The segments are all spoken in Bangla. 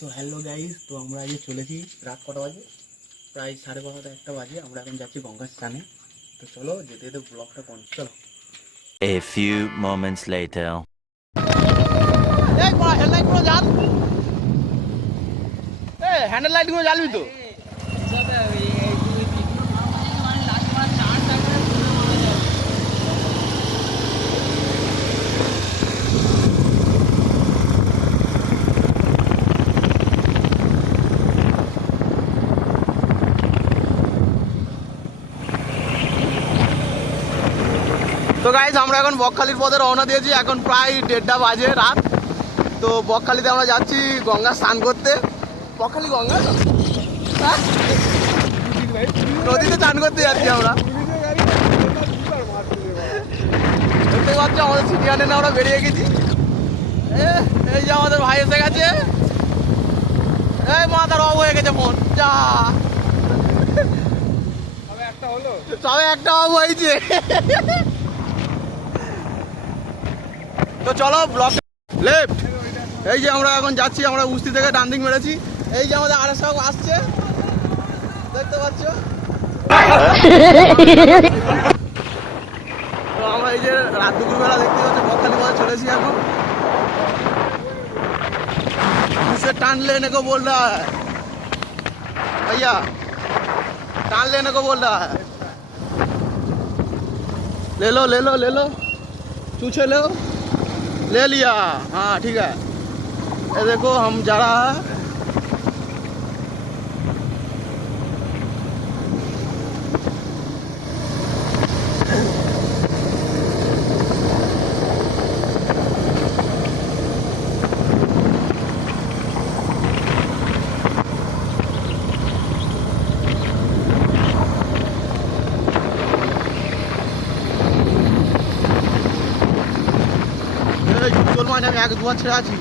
সো হ্যালো গাইস, তো আমরা আজকে চলেছি। রাত কটা বাজে? প্রায় 12:30 একটা বাজে। আমরা এখন যাচ্ছি গঙ্গার স্নানে। তো চলো যেতে যেতে ব্লগটা কোন চলো। A few moments later. এই বড় হেডলাইট গুলো জ্বাল। এই হ্যান্ডেল লাইট গুলো জ্বালবি তো। তো গাইস আমরা এখন বকখালির পথে রওনা দিয়েছি। এখন প্রায় 1:30 বাজে রাত। তো বকখালিতে আমরা যাচ্ছি গঙ্গা স্নান করতে। বকখালি গঙ্গা নদীতে স্নান করতে যাচ্ছি আমরা। দেখতে পাচ্ছ আমাদের সিটি হান্ড্রেড আমরা বেরিয়ে গেছি। এই যে আমাদের ভাই এসে গেছে। এই মাথার অফ হয়ে গেছে ফোন। যা সবে একটা অফ হয়েছে। তো চলো ব্লক লেফট। এই যে আমরা এখন যাচ্ছি, আমরা উস্তি থেকে ডান দিক মেরেছি। এই যে আমাদের আরেক সব আসছে, দেখতে পাচ্ছ। তো আমরা এই যে রাত দুপুরবেলা দেখতে পাচ্ছি বকখালি বাজার চলেছি এখন। इसे टान लेने को बोल रहा है भैया, टान लेने को बोल रहा है। ले लो ले लो ले लो, चूछे लो। ले लिया, हाँ ठीक है। ये देखो हम जा रहा है। চল মাঝে আমি 1-2 ছেড়ে আছি।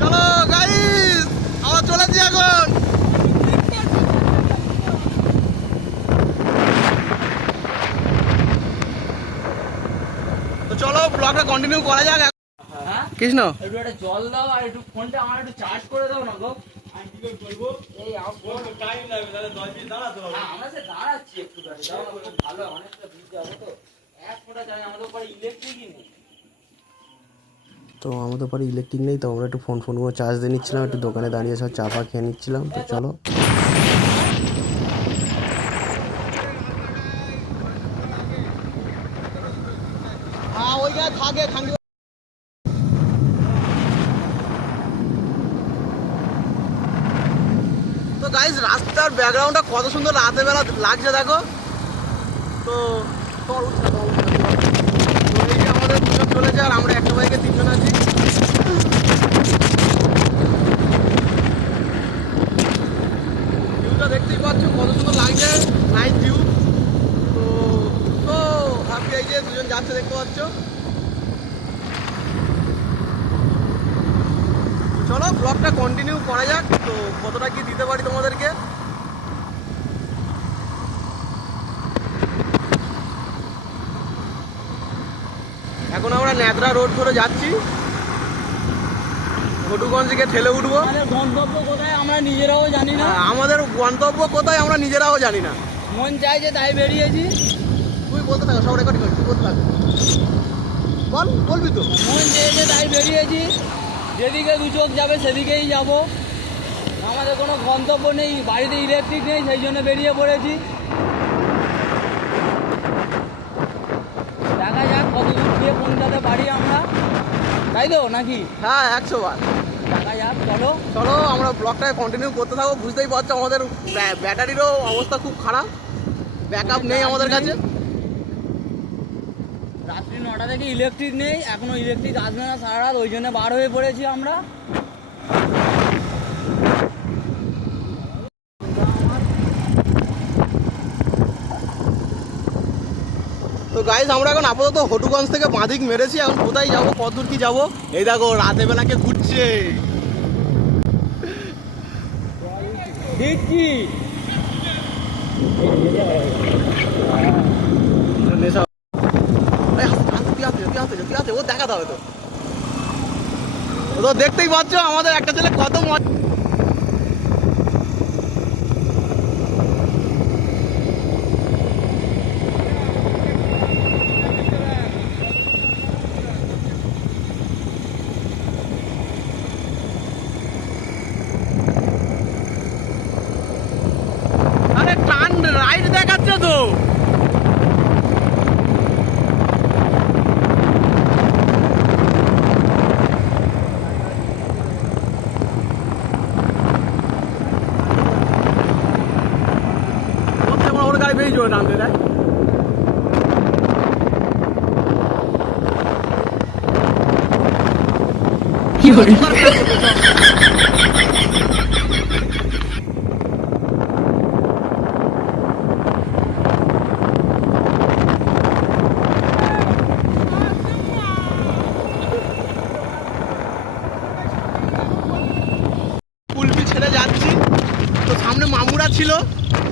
চলো গাইস, আমরা চলেছি এখন। তো চলো ব্লগটা কন্টিনিউ করা যাক। কৃষ্ণ একটু একটা জল দাও আর একটু ফোনটা আমার একটু চার্জ করে দাও না গো। আমি কি বলবো, এই টাইম লাগবে, তাহলে 10 মিনিট দাঁড়াতে হবে। আমরা সে দাঁড়াচ্ছি একটু গাড়ি দাও না, খুব ভালো, অনেকটা ভিড় যাবে তো। এক ফোঁটা জানি আমাদের উপরে ইলেকট্রিকই নেই। তো আমাদের পরে ইলেকট্রিক নেই, তো আমরা একটু ফোনগুলো চার্জ দিয়ে নিচ্ছিলাম, একটু দোকানে দাঁড়িয়ে সব চা পা খেয়ে নিচ্ছিলাম। তো চলো হ্যাঁ ওইখানে থাকে খান্ডি। তো গাইস রাস্তার ব্যাকগ্রাউন্ডটা কত সুন্দর রাতের বেলা লাগছে দেখো। তো এই যে আমাদের দুজন চলেছে আর আমরা একটা বাইকে 3 জন আছি। ভিউটা দেখতেই পাচ্ছ কত সুন্দর লাগছে, নাইট ভিউ। তো তো আপনি এই যে দুজন যাচ্ছে দেখতে পাচ্ছ। চলো ব্লগটা কন্টিনিউ করা যাক। তো কতটা কি দিতে পারি তোমাদেরকে। এখন আমরা নেত্রা রোড ধরে যাচ্ছি, ঘটুগঞ্জ থেকে ঠেলে উঠবো। আমাদের গন্তব্য কোথায় আমরা নিজেরাও জানি না। আমাদের গন্তব্য কোথায় আমরা নিজেরাও জানি না। মন চাইছে তাই বেরিয়েছি। তুই বলতে থাকো, সব রেকর্ডিং করছি, বলতে থাকো। বলবি তো। মন চেয়েছে তাই বেরিয়েছি, যেদিকে দু চোখ যাবে সেদিকেই যাব। আমাদের কোনো গন্তব্য নেই, বাড়িতে ইলেকট্রিক নেই, সেই জন্য বেরিয়ে পড়েছি। দেখা যাক কত দূর গিয়ে পৌঁছাতে পারি। পারি আমরা, তাই তো নাকি? হ্যাঁ 100 বার। দেখা যাক, চলো। চলো আমরা ব্লগটাকে কন্টিনিউ করতে থাকবো। বুঝতেই পারছো আমাদের ব্যাটারিরও অবস্থা খুব খারাপ, ব্যাকআপ নেই আমাদের কাছে। রাত্রি 9টা থেকে ইলেকট্রিক নেই, এখনো ইলেকট্রিক আসবে না সারা রাত, ওই জন্য বার হয়ে পড়েছি আমরা। তো গাইজ আমরা এখন আপাতত হটুগঞ্জ থেকে বাঁদিক মেরেছি। এখন কোথায় যাবো, কত দূর কি যাবো? এই দেখো রাতে বেলাকে ঘুরছে। দেখছি ও দেখাতে হবে তো। তো দেখতেই পাচ্ছ আমাদের একটা ছেলে কত মজা। আরে টান রাইড দেখাচ্ছে তো। ওর গাড়ি বেরিয়ে যাবে টানতে দেয়। কুলপি ছেড়ে যাচ্ছি, তো সামনে মামুরা ছিল,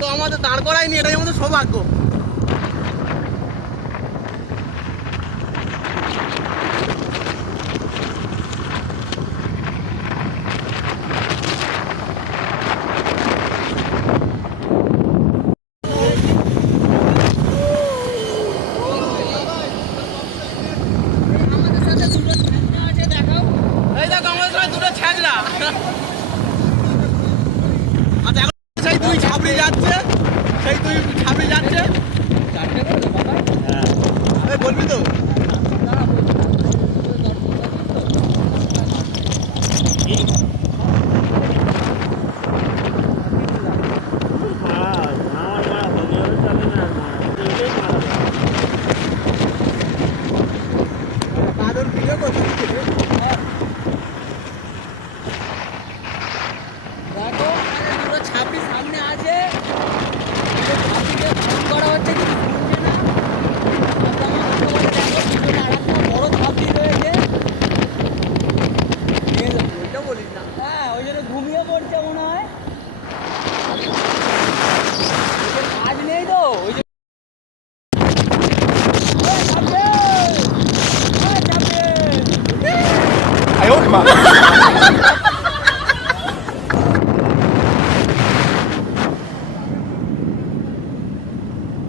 তো আমাদের দাঁড় করায়নি, এটাই আমাদের সৌভাগ্য। এই দেখো আমাদের সঙ্গে দুটো ছ্যাঁচড়া। আচ্ছা এখন সেই দুই ছাবড়ি যাচ্ছে, চারটে করে তো বাবা। এই বলবি তো? কাদের ভিডিও করছিস? দেখো দুটো ছাপড়ি সামনে আছে, ছাপড়িকে ফোন করা হচ্ছে কিন্তু শুনছে না। বড় ছাপড়ি রয়েছে, ওইটা বলিস না। হ্যাঁ ওই জন্য ঘুমিয়ে পড়ছে মনে হয়। ওদের কাজ নেই তো ওই জন্য।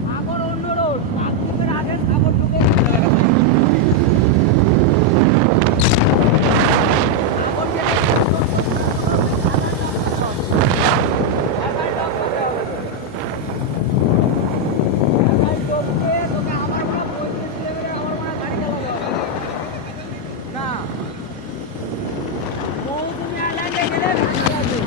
সাগর অন্য রোড, কাকদ্বীপের আগে সাগর ঢুকে না মৌসুমি আইল্যান্ডে গেলে গাড়ি আছে।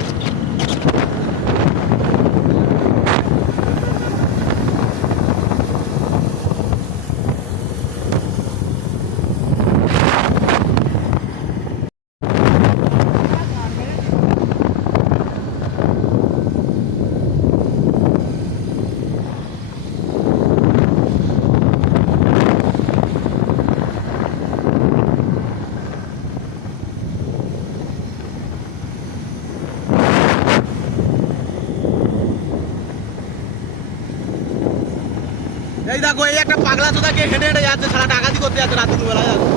এই দেখো এই একটা পাগলা চোদাকে হেঁটে হেঁটে যাচ্ছে, সারা ডাকাতি করতে যাচ্ছে রাত দুপুরবেলা। দেখো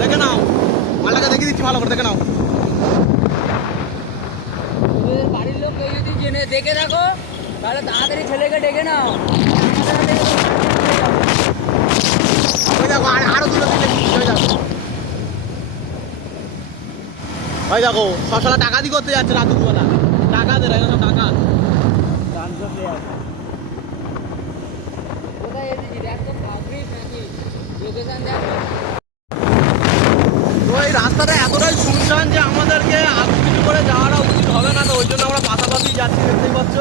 দেখে নাও, মালটাকে দেখিয়ে দিচ্ছি ভালো করে, দেখে নাও। তোদের বাড়ির লোক কেউ যদি জেনে দেখে থাকো তাহলে তাড়াতাড়ি ছেলেকে ডেকে নাও। ওই দেখো আরো দুটো দিকে ওই দেখো, ওই দেখো সব সালা ডাকাতি করতে যাচ্ছে রাত দুপুরবেলা। ডাকাতের এরা সব ডাকাত। কোথায় এসেছি দেখ তো, লোকেশন দেখ। করে যাওয়াটা উচিত হবে না, তো ওই জন্য আমরা পাশাপাশি যাচ্ছি, দেখতেই পাচ্ছ।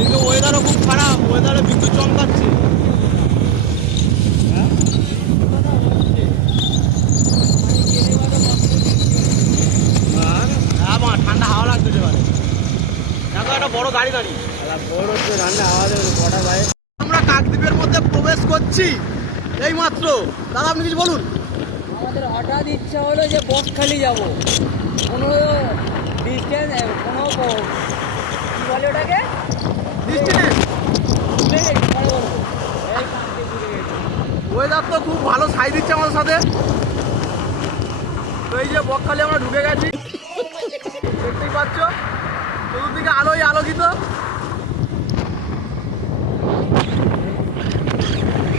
এদিকে ওয়েদারও খুব খারাপ, ওয়েদারে বিদ্যুৎ চমকাচ্ছে। হ্যাঁ মা, ঠান্ডা হাওয়া লাগছে এবারে। দেখো একটা বড় গাড়ি দাঁড়িয়ে, বড় হচ্ছে ঠান্ডা হাওয়া দেবে কটা ভাই। আমরা কাকদ্বীপের মধ্যে প্রবেশ করছি এই মাত্র। দাদা আপনি কিছু বলুন। আমাদের হঠাৎ ইচ্ছা হলো যে বকখালি যাব, কোনো ডিস্টেন্স, কোনো কি বলে ওটাকে, ওয়েদার তো খুব ভালো সাই দিচ্ছে আমাদের সাথে। তো এই যে বকখালি আমরা ঢুকে গেছি, দেখতেই পাচ্ছ চতুর্দিকে আলোয় আলোকিত।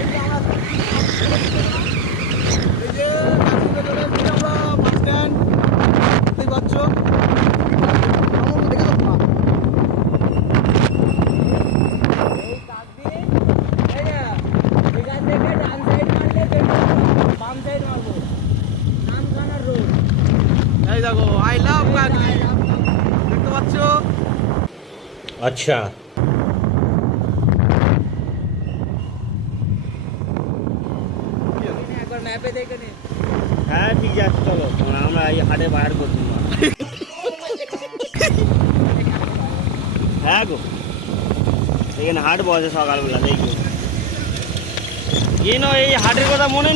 এই যে কাকদ্বীপে চলে এসেছি আমরা, বাস স্ট্যান্ড, দেখতেই পাচ্ছ। এই কাকদ্বীপ, এই না, এখান থেকে ডান সাইড মারলে বাম সাইড মারবো, নামখানা রোড। এই দেখো আই লাভ কাকদ্বীপ, দেখতে পাচ্ছ। अच्छा একবার ম্যাপে দেখে নিন। হ্যাঁ ঠিক আছে, চলো আমরা এই হাটে বাইর করছি। হ্যাঁ গো, এখানে হাট বসে সকালবেলা, দেখি এই হাটের কথা মনে নেই।